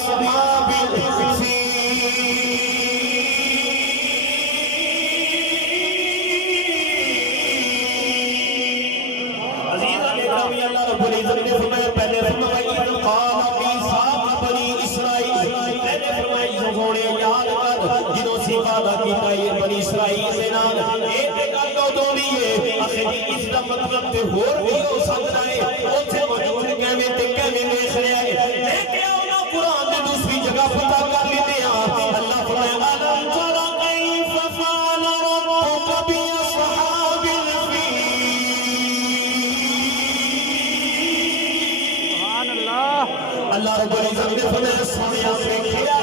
بأصحاب الفيل عزیزہ نے کامی اللہ رب العزت نے فرمایا پہلے فرمایا قال میثاق بنی اسرائیل پہلے فرمایا سونے یاد کر جنہوں سے وعدہ کیتا یہ بنی اسرائیل سے نال ایک گل تو نہیں ہے اس کا مطلب تے ہور بھی ہو سکتا ہے اوتھے موجود کیویں تے کیویں ویکھ رہا ہے لیکن انہاں قرآن دی دوسری جگہ پتہ کر لیتے ہیں اللہ فرمایا الم تر کیف فعل ربک باصحاب الفیل سبحان اللہ اللہ رب العزت نے فرمایا سونیا ویکھیا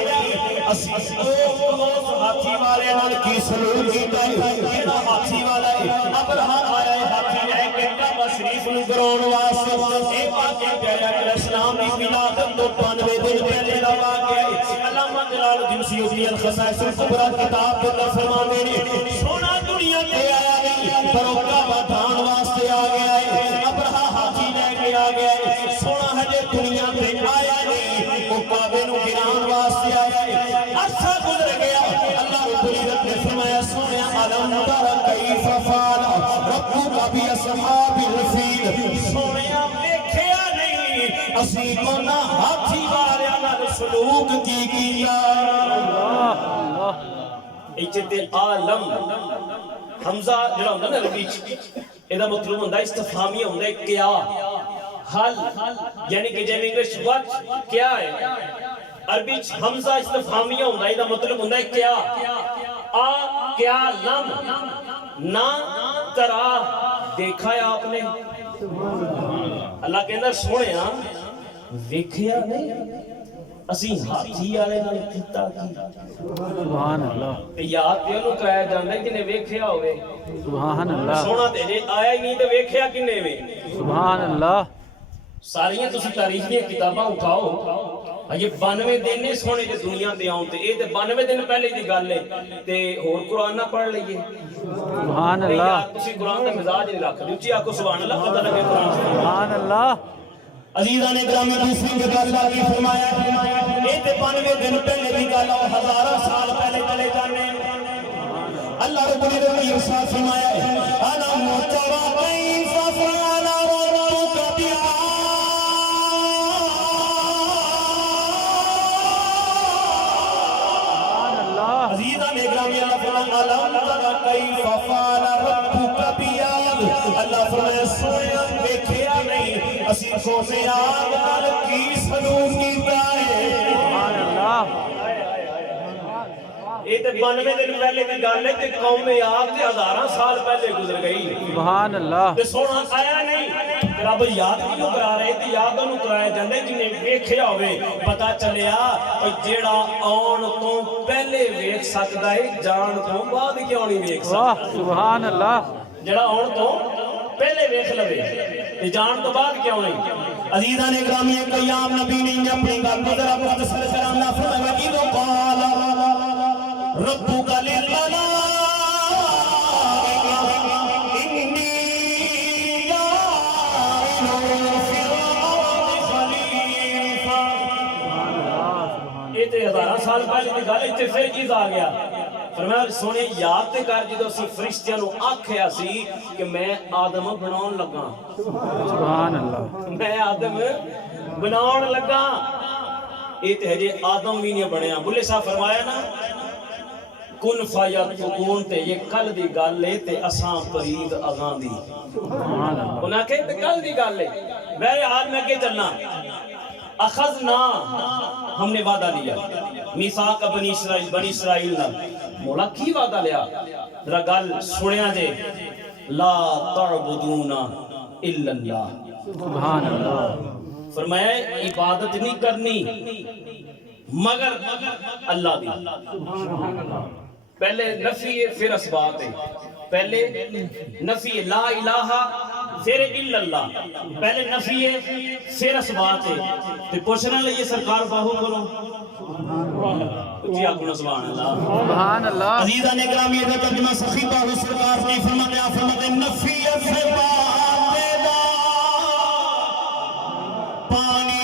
ہاتھی والے نال کی سلوک کیتا ہے کیڑا ہاتھی والا ہے ابراہیم آیا ہے ہاتھی لے کے کعبہ شریف نوں گراؤن واسطے اے پاک پیارا کہ اسلام دی ولادت تو 95 دن پہلے دا واقعہ ہے علامہ جلال الدین سیوطی الخصائص الکبریٰ کتاب دے اندر فرماتے ہیں سونا دنیا تے آیا نہیں پر او کعبہ ڈھان واسطے آ گیا ہے ابراہیم ہاتھی لے کے آ گیا ہے سونا ہجے دنیا تے آیا نہیں او کعبے نوں گراؤن واسطے آیا ہے عرصہ گزر گیا اللہ رب العزت نے فرمایا سونے الم تر کیف فعل ربک باصحاب الفیل سونے دیکھیا نہیں اسی کو نہ ہاتھی والیاں نال سلوک کی کیتا اجت عالم حمزہ جڑا ہوندا نا عربی چ اے دا مطلب ہوندا استفہامیہ ہوندا ہے کیا حل یعنی کہ جیویں انگلش وٹ کیا ہے عربی حمزہ استفہامیہ ہوندا ہے دا مطلب ہوندا ہے کیا کیا لم نہ ترا دیکھا ہے آپ نے اللہ کے اندر سونے ویکھیا نہیں اسی ہاتھی والے نال کیتا کی سبحان اللہ یاد تے انہوں کرایا جاندا ہے جنے ویکھیا ہوئے سبحان اللہ سونا تے جے آیا ہی نہیں تے ویکھیا کنے وے سبحان اللہ ساریاں تسی تاریخی کتاباں اٹھاؤ یہ 92 دن نے سونے دے دنیا تے آؤں تے اے تے 92 دن پہلے دی گل ہے تے اور قرآن نہ پڑھ لئیے سبحان اللہ تسی قرآن دا مزاج نہیں رکھ اونچی آکھو سبحان اللہ پتہ لگے قرآن سبحان اللہ عزیزان گرامی دوسری جگہ اللہ کی فرمایا اے تے 92 دن پہلے دی گل اور ہزاروں سال پہلے چلے جانے اللہ رب العزت نے ارشاد فرمایا الم تر کیف فعل ربک عزیزان اکرامی اللہ فرمایا الم تر کیف فعل ربک بعاد اللہ فرمایا سویا دیکھیا نہیں اسی سونے آگ نال کی سلوک کیتا ہے سبحان اللہ یہ تے 92 دن پہلے دی گل ہے تے قوم عاد تے ہزاراں سال پہلے گزر گئی سبحان اللہ تے سونا آیا نہیں رب یاد کیوں کرا رہے تے یاد انہوں کرایا جاندے جنہیں ویکھیا ہوئے پتہ چلیا جیڑا آن تو پہلے ویکھ سکدا ہے جان تو بعد کیوں نہیں ویکھ واہ سکدا سبحان اللہ جیڑا آن تو پہلے ویکھ لوے تے جان تو بعد کیوں نہیں عزیزان اکرامی قیام نبی نے اپنی گل کو ذرا مختصر کرنا فرمایا اذ قال ربک للملائکہ انی جاعل فی الارض خلیفہ یہ تے ہزاراں سال پہلے کی گل تے پھر چیز آ گیا فرمایا سونے یاد تے کر جدوں اسی فرشتیاں نو آکھیا سی کہ میں آدم بناون لگا سبحان اللہ میں آدم بناون لگا یہ تے ہجے آدم بھی نہیں بنیا بلے صاحب فرمایا نا کن فیکون تے یہ کل دی گل ہے تے اساں پرید اگاں دی سبحان اللہ انہاں کہ تے کل دی گل ہے بہرحال میں کہ چلنا اخذنا ہم نے وعدہ لیا میثاق بنی اسرائیل نال مولا کی وعدہ لیا ذرا گل سنیا جے لا تعبدون الا اللہ سبحان اللہ فرمایا عبادت نہیں کرنی مگر اللہ دی پہلے نفی ہے پھر اسبات ہے پہلے نفی لا الہ پھر الا اللہ پہلے نفی ہے پھر اسبات ہے تو پوچھنا لئیے سرکار باہو کرو جی آکھنا سبحان اللہ سبحان اللہ عزیزان اکرامی یہ ترجمہ سخی باہو سرکار نے فرماتے نفی سے بات دا پانی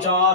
4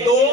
2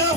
10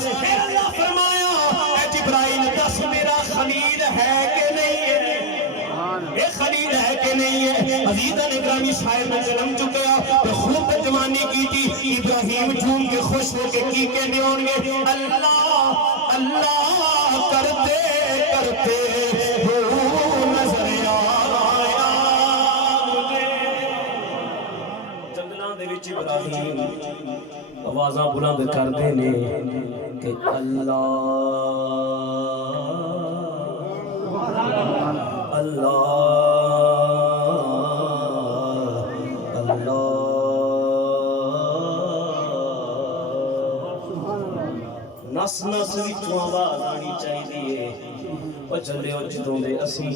پھر اللہ فرمایا اے جبرائیل دس میرا خلیل ہے کہ نہیں ہے یہ خلیل ہے کہ نہیں ہے عزیزاں گرامی شاعر میں جنم چکیا تو خوب ترجمانی کی تھی ابراہیم جھوم کے خوش ہو کے کی کہنے ہوں گے اللہ اللہ کرتے کرتے وہ نظر آیا مجھے جنگلاں دے وچ ابراہیم آوازاں بلند کردے نے کہ اللہ نس نس وچوں آواز آنی چاہیے او چلے جدوں دے اسی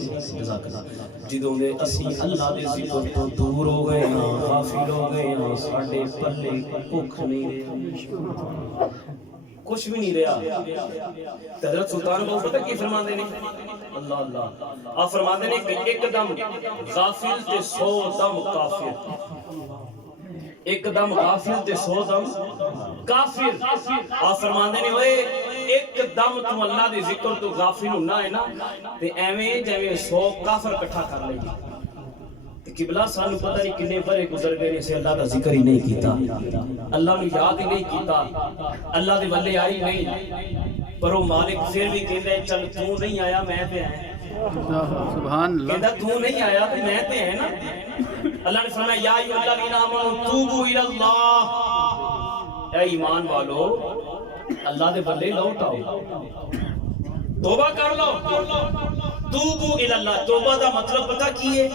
جدوں دے اسی اللہ دے ذکر تو دور ہو گئے ہاں غافل ہو گئے ہاں ساڈے پلے بھوک نہیں رہی کچھ بھی نہیں رہا حضرت سلطان بہو پتہ کی فرماندے نے اللہ اللہ آپ فرماندے نے کہ ایک دم غافل تے 100 دم کافر ایک دم غافل تے 100 دم کافر آپ فرماندے نے اوئے ایک دم تو اللہ دے ذکر تو غافل ہونا ہے نا تے ایویں جویں 100 کافر اکٹھا کر لئی قبلہ سانو پتہ نہیں کنے برے گزر گئے اسے اللہ کا ذکر ہی نہیں کیتا اللہ نے یاد ہی نہیں کیتا اللہ دے ولے آئی نہیں پر وہ مالک پھر بھی کہندا ہے چل تو نہیں آیا میں تے ہیں سبحان اللہ کہندا تو نہیں آیا تے میں تے ہیں نا اللہ نے فرمایا یا ایھا الذین آمنوا توبوا الی اللہ اے ایمان والو اللہ دے ولے لوٹ آؤ توبہ کر لو توبوا الی اللہ توبہ دا مطلب پتہ کی ہے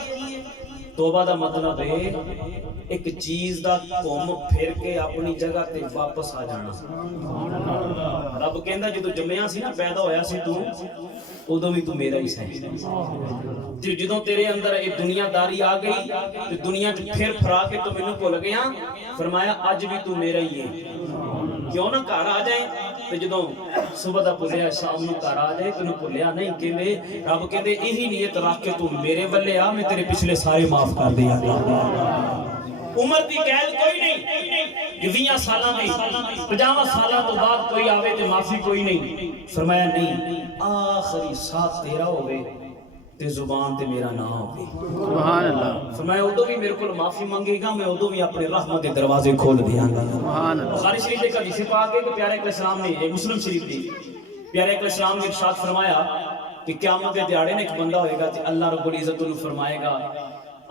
توبہ دا مطلب ہے ایک چیز دا قوم پھر کے اپنی جگہ تے واپس آ جانا رب کہندا جدوں جمعیا سی نا پیدا ہویا سی تو ادوں بھی تو میرا ہی سی جدوں تیرے اندر یہ دنیا داری آ گئی تو دنیا پھر پھرا کے تو مینوں بھول گیا فرمایا اج بھی تو میرا ہی ہے کیوں نہ گھر آ جائے تو جدوں صبح دا بھولیا شام نو گھر آ جائے تینوں بھولیا نہیں کہندے رب کہندے یہی نیت رکھ کے تو میرے ولے آ میں تیرے پچھلے سارے معاف کر دیا عمر دی قید کوئی نہیں 20 سالاں دی 50 سالاں تو بعد کوئی آوے تے معافی کوئی نہیں فرمایا نہیں آخری ساتھ تیرا ہوے تے زبان تے میرا نام ہوے سبحان اللہ فرمایا ادو بھی میرے کو معافی منگے گا میں ادو بھی اپنے رحمت کے دروازے کھول دیاں گا سبحان اللہ بخاری شریف کے حدیث پاک ہے کہ پیارے اقدس السلام نے مسلم شریف دی پیارے اقدس السلام نے ارشاد فرمایا کہ قیامت کے دیہاڑے نے ایک بندہ ہوئے گا تے اللہ رب العزت انہوں فرمائے گا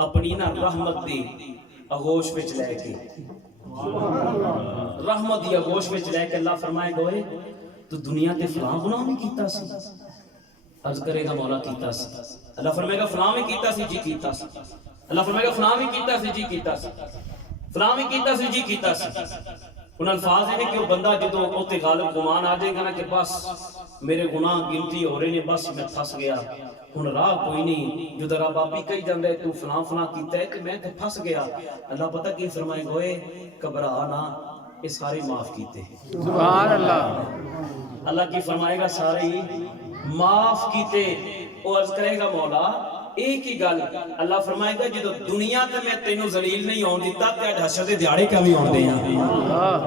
اپنی نا رحمت دی آغوش وچ لے کے رحمت دی آغوش وچ لے کے اللہ فرمائے گا تو دنیا تے فلاں گناہ نہیں کیتا سی عرض کرے گا مولا کیتا سی اللہ فرمائے گا فلاں بھی کیتا سی جی کیتا سی اللہ فرمائے گا فلاں بھی کیتا سی جی کیتا سی فلاں بھی کیتا سی جی کیتا سی ان الفاظ ہیں کہ وہ بندہ جدو اوتے غالب گمان آ جائے گا نا کہ بس میرے گناہ گنتی ہو رہے نے بس میں پھس گیا ہن راہ کوئی نہیں جو رب آپ ہی کہی جاندا ہے تو فلاں فلاں کیتا ہے کہ میں تے پھس گیا اللہ پتہ کی فرمائے گا اوئے گھبرا نہ یہ سارے معاف کیتے سبحان اللہ اللہ کی فرمائے گا سارے معاف کیتے اور عرض کرے گا مولا ایک ہی گل اللہ فرمائے گا جدو دنیا تے میں تینوں ذلیل نہیں ہون دیتا تے حشر دے دیہاڑے کبھی ہون دے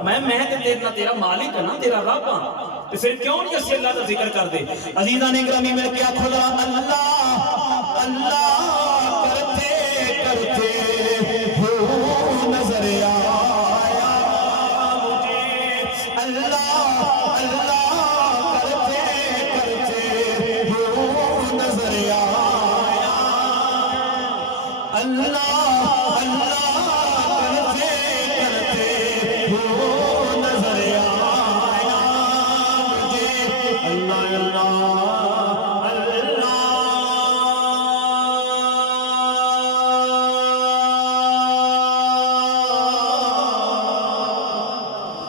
میں تے تیرا مالک ہاں تیرا رب ہاں تے پھر کیوں نہیں اسی اللہ دا ذکر کر دے عزیزاں نے گرامی مل کے آکھو ذرا اللہ اللہ کرتے کرتے ہو نظر آیا مجھے اللہ اللہ کرتے کرتے ہو نظر آیا اللہ اللہ کرتے کرتے ہو نظر آیا مجھے اللہ اللہ اللہ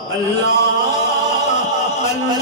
اللہ اللہ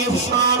ihsan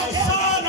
ihsan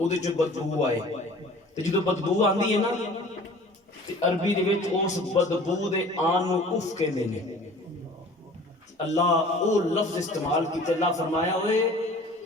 ਉਹਦੇ ਚ ਬਦਬੂ ਆਏ ਤੇ ਜਦੋਂ ਬਦਬੂ ਆਂਦੀ ਹੈ ਨਾ ਤੇ ਅਰਬੀ ਦੇ ਵਿੱਚ ਉਸ ਬਦਬੂ ਦੇ ਆਨ ਨੂੰ ਉਫ ਕਹਿੰਦੇ ਨੇ ਅੱਲਾਹ ਉਹ ਲਫ਼ਜ਼ ਇਸਤੇਮਾਲ ਕੀਤਾ ਅੱਲਾਹ ਫਰਮਾਇਆ ਓਏ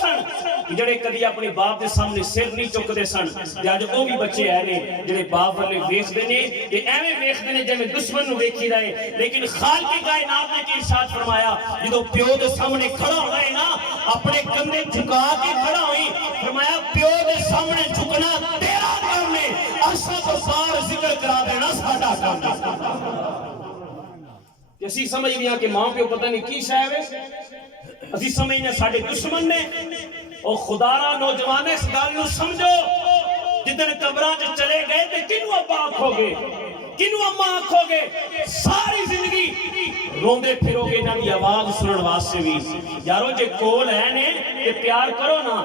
ਸਨ ਜਿਹੜੇ ਕਦੀ ਆਪਣੇ ਬਾਪ ਦੇ ਸਾਹਮਣੇ ਸਿਰ ਨਹੀਂ ਚੁੱਕਦੇ ਸਨ ਤੇ ਅੱਜ ਉਹ ਵੀ ਬੱਚੇ ਆਏ ਨੇ ਜਿਹੜੇ ਬਾਪ ਵੱਲੇ ਵੇਖਦੇ ਨੇ ਤੇ ਐਵੇਂ ਵੇਖਦੇ ਨੇ ਜਿਵੇਂ ਦੁਸ਼ਮਣ ਨੂੰ ਵੇਖੀਦਾ ਹੈ ਲੇਕਿਨ ਖਾਲਕ ਕਾਇਨਾਤ ਨੇ ਕੀ ਇਰਸ਼ਾਦ ਫਰਮਾਇਆ ਜਦੋਂ ਪਿਓ ਦੇ ਸਾਹਮਣੇ ਖੜਾ ਹੋਣਾ ਹੈ ਨਾ ਆਪਣੇ ਕੰਧੇ ਝੁਕਾ ਕੇ ਖੜਾ ਹੋਈ ਫਰਮਾਇਆ ਪਿਓ ਦੇ ਸਾਹਮਣੇ ਝੁਕਣਾ ਤੇਰਾ ਕੰਮ ਹੈ ਅਰਸ਼ਾਂ ਤੋਂ ਪਾਰ ਜ਼ਿਕਰ ਕਰਾ ਦੇਣਾ ਸਾਡਾ ਕੰਮ ਹੈ ਤੇ ਅਸੀਂ ਸਮਝਦੇ ਹਾਂ ਕਿ ਮਾਂ ਪਿਓ ਪਤਾ ਨਹੀਂ ਕੀ ਸ਼ੈ ਵੇ ਅਸੀਂ ਸਮਝਦੇ ਸਾਡੇ ਦੁਸ਼ਮਣ ਨੇ ਉਹ ਖੁਦਾਰਾ ਨੌਜਵਾਨ ਇਸ ਗੱਲ ਨੂੰ ਸਮਝੋ ਜਿੱਦਣ ਕਬਰਾਂ 'ਚ ਚਲੇ ਗਏ ਤੇ ਕਿਹਨੂੰ ਅੱਬਾ ਆਖੋਗੇ ਕਿਹਨੂੰ ਅੰਮਾ ਆਖੋਗੇ ਸਾਰੀ ਜ਼ਿੰਦਗੀ ਰੋਂਦੇ ਫਿਰੋਗੇ ਇਹਨਾਂ ਦੀ ਆਵਾਜ਼ ਸੁਣਨ ਵਾਸਤੇ ਵੀ ਯਾਰੋ ਜੇ ਕੋਲ ਹੈ ਨੇ ਤੇ ਪਿਆਰ ਕਰੋ ਨਾ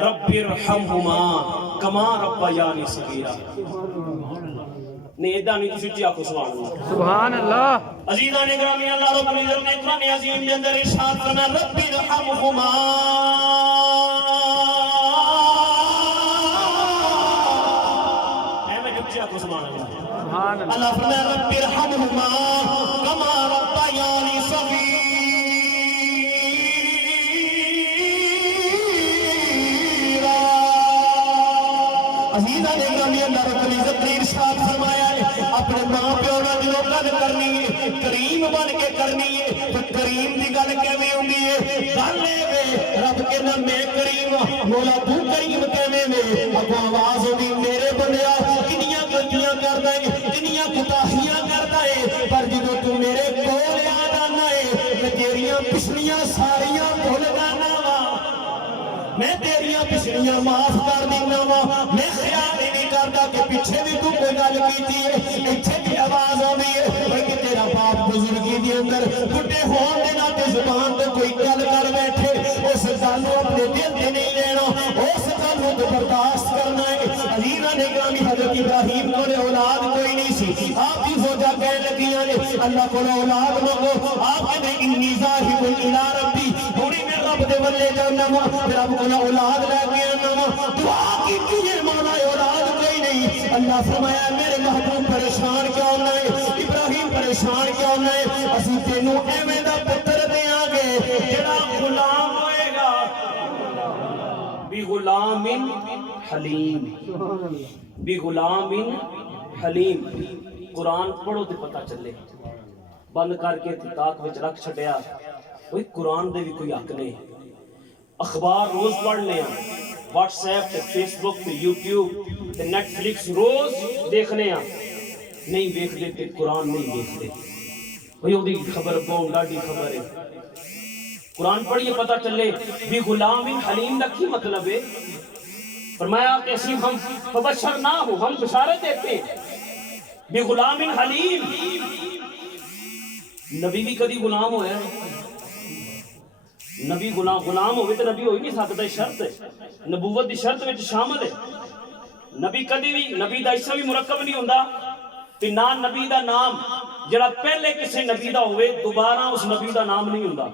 ਰੱਬਿਰਹਮਹੁਮਾ ਕਮਾ ਰੱਬਯਾਨੀ ਸਗੀਰਾ نے ادھا نہیں تو سچی آکھو سبحان اللہ سبحان اللہ عزیزان اکرامی اللہ رب العزت نے قرآن عظیم کے اندر ارشاد فرمایا رب ارحمہما اے میں سچی آکھو سبحان اللہ اللہ فرمایا رب ارحمہما کما ربیانی صغیرا عزیزان اکرامی اللہ رب العزت نے ارشاد فرمایا اپنے ماں پیو نال جو گل کرنی ہے کریم بن کے کرنی ہے تو کریم دی گل کیویں ہوندی ہے گل اے رب کہنا میں کریم مولا تو کریم کیویں میں اگوں آواز ہوندی میرے بندیا کنیاں غلطیاں کردا ہے کنیاں کوتاہیاں کردا ہے پر جدوں تو میرے کول یاد آنا ہے میں تیریاں پچھلیاں ساریاں بھول جانا وا میں تیریاں پچھلیاں معاف کر دینا وا میں خیال ہی نہیں کردا کہ پیچھے بھی تو کوئی گل کیتی ہے اتھے بھی آواز آوی ہے کہ تیرا باپ بزرگی دے اندر بڈھے ہون دے نال زبان تے کوئی گل کر بیٹھے اس گل نوں اپنے دل تے نہیں لینا اس گل نوں برداشت کرنا ہے عزیزاں نے گرامی حضرت ابراہیم کول اولاد کوئی نہیں سی آپ ہی فوجا کہنے لگیاں نے اللہ کول اولاد مانگو آپ کہندے انی ذاہب الی ربی ہوری میں رب دے ولے جانا وا رب کول اولاد لے کے آنا وا دعا کیتی ہے مولا اولاد کوئی نہیں اللہ فرمایا میرے محبوب پریشان کیا ہونا ہے ابراہیم پریشان کیا ہونا ہے اسی تینوں ایویں دا پتر دیاں گے جڑا غلام ہوئے گا بھی غلام حلیم بھی غلام حلیم قرآن پڑھو تے پتہ چلے بند کر کے تاک وچ رکھ چھڈیا کوئی قرآن دے بھی کوئی حق نہیں اخبار روز پڑھ لیں واٹس ایپ تے فیس بک تے یوٹیوب تے نیٹ فلکس روز دیکھنے نہیں دیکھتے تے قرآن نہیں دیکھتے بھئی وہ دی خبر بہت ڈاڈی خبر ہے قرآن پڑھیے پتہ چلے بھی غلام حلیم دا کی مطلب ہے فرمایا کہ اسی ہم فبشر نہ ہو ہم بشارت دیتے بھی غلام حلیم نبی بھی کدی غلام ہویا ہے نبی غلام ہوئے تو نبی ہوئی نہیں سکتا شرط ہے نبوت دی شرط وچ شامل ہے نبی کدی بھی نبی دا اسم بھی مرکب نہیں ہوندا تے نہ نبی دا نام جڑا پہلے کسی نبی دا ہوئے دوبارہ اس نبی دا نام نہیں ہوندا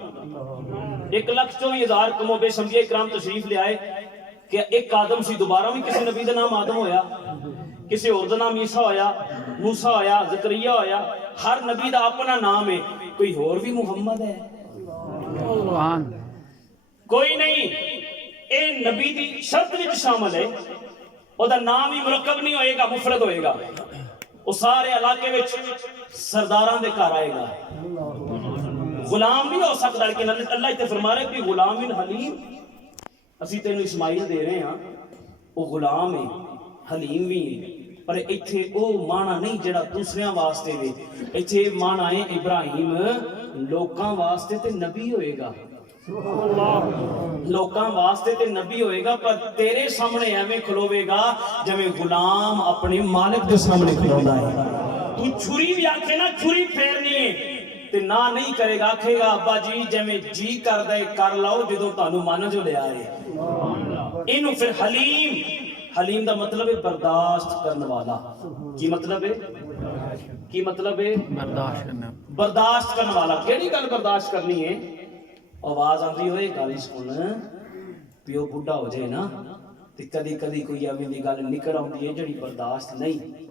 1,24,000 کم و بیش انبیاء کرام تشریف لے آئے کہ ایک آدم سی دوبارہ بھی کسی نبی دا نام آدم ہویا کسی اور دا نام عیسیٰ ہویا موسیٰ ہویا زکریا ہویا ہر نبی دا اپنا نام ہے کوئی اور بھی محمد ہے کوئی نہیں اے نبی دی شرط وچ شامل ہے او دا نام ہی مرکب نہیں ہوئے گا مفرد ہوئے گا وہ سارے علاقے وچ سرداران دے گھر آئے گا غلام نہیں ہو سکتا لیکن اللہ تے فرما رہے کہ غلام حلیم اسی تینوں اسماعیل دے رہے ہیں وہ غلام ہے حلیم بھی ہے پر ایتھے او مانا نہیں جڑا دوسریاں واسطے دے ایتھے مانا ہے ابراہیم لوکاں واسطے تے نبی ہوئے گا لوکاں واسطے تے نبی ہوئے گا پر تیرے سامنے ایویں کھلوے گا جویں غلام اپنے مالک دے سامنے کھلوندا ہے تو چھری بھی آکھے نا چھری پھیرنی ہے تے نہ نہیں کرے گا آکھے گا ابا جی جویں جی کر دے کر لو جدوں تانوں من جو لے آئے اینوں پھر حلیم دا مطلب ہے برداشت کرنے والا کی مطلب ہے کی مطلب ہے برداشت کرنے والا کیڑی گل برداشت کرنی ہے آواز آندی ہوئے گل سن پیو بڈھا ہو جائے نا تے کدی کدی کوئی ایویں دی گل نکل آندی ہے جڑی برداشت نہیں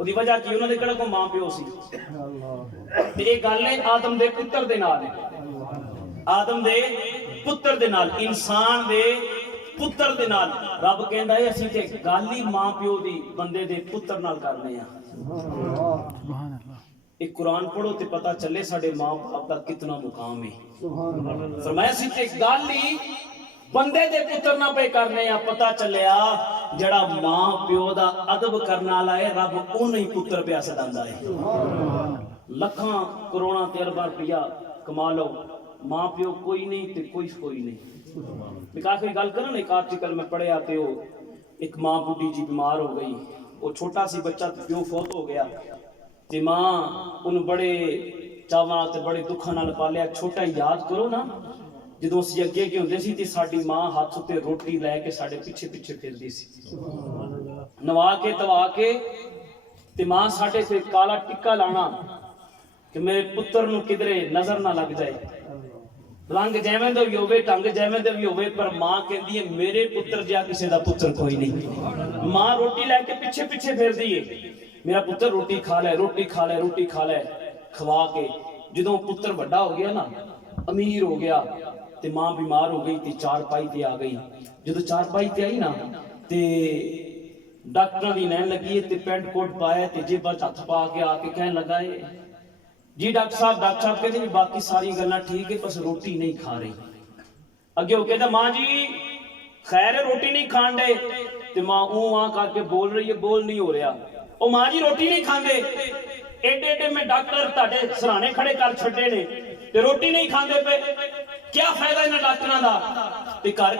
ਉਹਦੀ ਵਜ੍ਹਾ ਕੀ ਉਹਨਾਂ ਦੇ ਕਿਹੜਾ ਕੋ ਮਾਂ ਪਿਓ ਸੀ ਤੇ ਇਹ ਗੱਲ ਹੈ ਆਦਮ ਦੇ ਪੁੱਤਰ ਦੇ ਨਾਲ ਹੈ, ਆਦਮ ਦੇ ਪੁੱਤਰ ਦੇ ਨਾਲ, ਇਨਸਾਨ ਦੇ ਪੁੱਤਰ ਦੇ ਨਾਲ। ਰੱਬ ਕਹਿੰਦਾ ਹੈ ਅਸੀਂ ਤੇ ਗੱਲ ਹੀ ਮਾਂ ਪਿਓ ਦੀ ਬੰਦੇ ਦੇ ਪੁੱਤਰ ਨਾਲ ਕਰਨੇ ਆ। ਸੁਭਾਨ ਅੱਲਾਹ। ਇਹ ਕੁਰਾਨ ਪੜੋ ਤੇ ਪਤਾ ਚੱਲੇ ਸਾਡੇ ਮਾਂ ਬਾਪ ਦਾ ਕਿੰਨਾ ਮੁਕਾਮ ਹੈ। ਸੁਭਾਨ ਅੱਲਾਹ। ਫਰਮਾਇਆ ਸੀ ਤੇ ਗੱਲ ਹੀ ਬੰਦੇ ਦੇ ਪੁੱਤਰ ਨਾਲ ਪੇ ਕਰਨੇ ਆ। ਪਤਾ ਚੱਲਿਆ ਜਿਹੜਾ ਮਾਂ ਪਿਓ ਦਾ ਅਦਬ ਕਰਨ ਵਾਲਾ ਹੈ ਰੱਬ ਉਹਨੂੰ ਹੀ ਪੁੱਤਰ ਪਿਆ ਸਦਾਂਦਾ ਹੈ। ਲੱਖਾਂ ਕਰੋੜਾਂ ਤੇ ਅਰਬਾਂ ਰੁਪਇਆ ਕਮਾ ਲਓ, ਮਾਂ ਪਿਓ ਕੋਈ ਨਹੀਂ ਤੇ ਕੋਈ ਨਹੀਂ। ਮੈਂ ਕਾਫੀ ਗੱਲ ਕਰਾਂ, ਇੱਕ ਆਰਟੀਕਲ ਮੈਂ ਪੜਿਆ ਤੇ ਉਹ ਇੱਕ ਮਾਂ ਬੁੱਢੀ ਜੀ ਬਿਮਾਰ ਹੋ ਗਈ, ਉਹ ਛੋਟਾ ਸੀ ਬੱਚਾ ਤੇ ਪਿਓ ਫੌਤ ਹੋ ਗਿਆ ਤੇ ਮਾਂ ਉਹਨੂੰ ਬੜੇ ਚਾਵਾਂ ਤੇ ਬੜੇ ਦੁੱਖਾਂ ਨਾਲ ਪਾਲਿਆ। ਛੋਟਾ ਯਾਦ ਕਰੋ ਨਾ ਜਦੋਂ ਅਸੀਂ ਅੱਗੇ ਹੁੰਦੇ ਸੀ ਤੇ ਸਾਡੀ ਮਾਂ ਹੱਥ ਉੱਤੇ ਰੋਟੀ ਲੈ ਕੇ ਸਾਡੇ ਪਿੱਛੇ ਫਿਰਦੀ ਸੀ, ਨਵਾ ਕੇ ਧਵਾ ਕੇ, ਤੇ ਮਾਂ ਸਾਡੇ ਤੇ ਕਾਲਾ ਟਿੱਕਾ ਲਾਣਾ ਕਿ ਮੇਰੇ ਪੁੱਤਰ ਨੂੰ ਕਿਧਰੇ ਨਜ਼ਰ ਨਾ ਲੱਗ ਜਾਏ। ਰੰਗ ਜਿਵੇਂ ਦਾ ਵੀ ਹੋਵੇ, ਢੰਗ ਜਿਵੇਂ ਦਾ ਵੀ ਹੋਵੇ, ਪਰ ਮਾਂ ਕਹਿੰਦੀ ਹੈ ਮੇਰੇ ਪੁੱਤਰ ਜਿਹਾ ਕਿਸੇ ਦਾ ਪੁੱਤਰ ਕੋਈ ਨਹੀਂ। ਮਾਂ ਰੋਟੀ ਲੈ ਕੇ ਪਿੱਛੇ ਫਿਰਦੀ ਏ, ਮੇਰਾ ਪੁੱਤਰ ਰੋਟੀ ਖਾ ਲੈ, ਰੋਟੀ ਖਾ ਲੈ, ਰੋਟੀ ਖਾ ਲੈ, ਖਵਾ ਕੇ। ਜਦੋਂ ਪੁੱਤਰ ਵੱਡਾ ਹੋ ਗਿਆ ਨਾ, ਅਮੀਰ ਹੋ ਗਿਆ, ਤੇ ਮਾਂ ਬਿਮਾਰ ਹੋ ਗਈ ਤੇ ਚਾਰਪਾਈ ਤੇ ਆ ਗਈ। ਜਦੋਂ ਚਾਰਪਾਈ ਤੇ ਆਈ ਨਾ ਤੇ ਡਾਕਟਰਾਂ ਦੀ ਲੈਣ ਲੱਗੀ ਤੇ ਪੈਂਟ ਕੋਟ ਪਾਇਆ ਤੇ ਜੇਬਾਂ 'ਚ ਹੱਥ ਪਾ ਕੇ ਆ ਕੇ ਕਹਿਣ ਲੱਗਾ ਏ ਜੀ ਡਾਕਟਰ ਸਾਹਿਬ ਕਹਿੰਦੇ ਵੀ ਬਾਕੀ ਸਾਰੀ ਗੱਲਾਂ ਠੀਕ ਹੈ, ਬਸ ਰੋਟੀ ਨਹੀਂ ਖਾ ਰਹੀ। ਅੱਗੇ ਉਹ ਕਹਿੰਦਾ ਮਾਂ ਜੀ ਖੈਰ ਹੈ ਰੋਟੀ ਨਹੀਂ ਖਾਣ ਦੇ, ਤੇ ਮਾਂ ਉਹ ਆ ਕਰਕੇ ਬੋਲ ਰਹੀ ਹੈ, ਬੋਲ ਨਹੀਂ ਹੋ ਰਿਹਾ। ਉਹ ਮਾਂ ਜੀ ਰੋਟੀ ਨਹੀਂ ਖਾਂਦੇ, ਏਡੇ ਮੈਂ ਡਾਕਟਰ ਤੁਹਾਡੇ ਸਰਾਣੇ ਖੜੇ ਕਰ ਛੱਡੇ ਨੇ ਤੇ ਰੋਟੀ ਨਹੀਂ ਖਾਂਦੇ ਪਏ, ਕੀ ਫਾਇਦਾ ਇਹਨਾਂ ਡਾਕਟਰਾਂ ਦਾ। ਤੇ ਘਰ